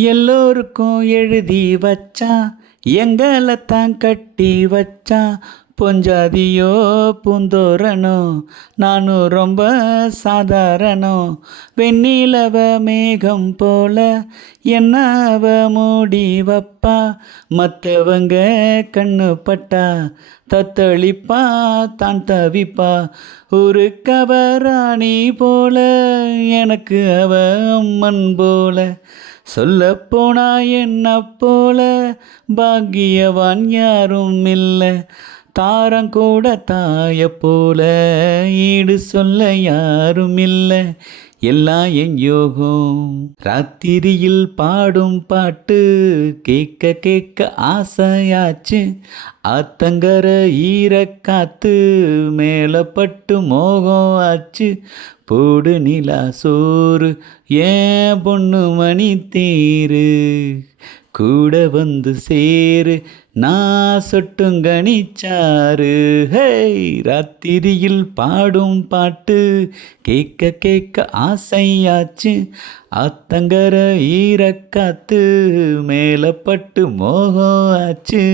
எல்லோருக்கும் எழுதி வச்சான், எங்களைத்தான் கட்டி வச்சான். பொஞ்சாதியோ பூந்தோரணோ, நானும் ரொம்ப சாதாரணம். வெண்ணிலவ மேகம் போல என்ன அவ மூடி வப்பா. மற்றவங்க கண்ணு பட்டா தத்தளிப்பா, தான் தவிப்பா. ஒரு கவராணி போல எனக்கு அவ அம்மன் போல. சொல்லப்போனா என்ன போல பாக்கியவான் யாரும் இல்லை. தாரம் கூட தாய போல ஈடு சொல்ல யாரும் இல்லை. எல்லாம் என் யோகம். ராத்திரியில் பாடும் பாட்டு கேட்க கேட்க ஆசையாச்சு. ஆத்தங்கர ஈரக்காத்து மேலப்பட்டு மோகம் ஆச்சு. போடு நிலா சோறு ஏன் பொண்ணு மணி தேரு, கூட வந்து சேரு நான் சொட்டுங்கணிச்சாரு. ஹே, ராத்திரியில் பாடும் பாட்டு கேட்க கேட்க ஆசையாச்சு. ஆத்தங்கர ஈரக்காத்து மேலப்பட்டு மோகம் ஆச்சு.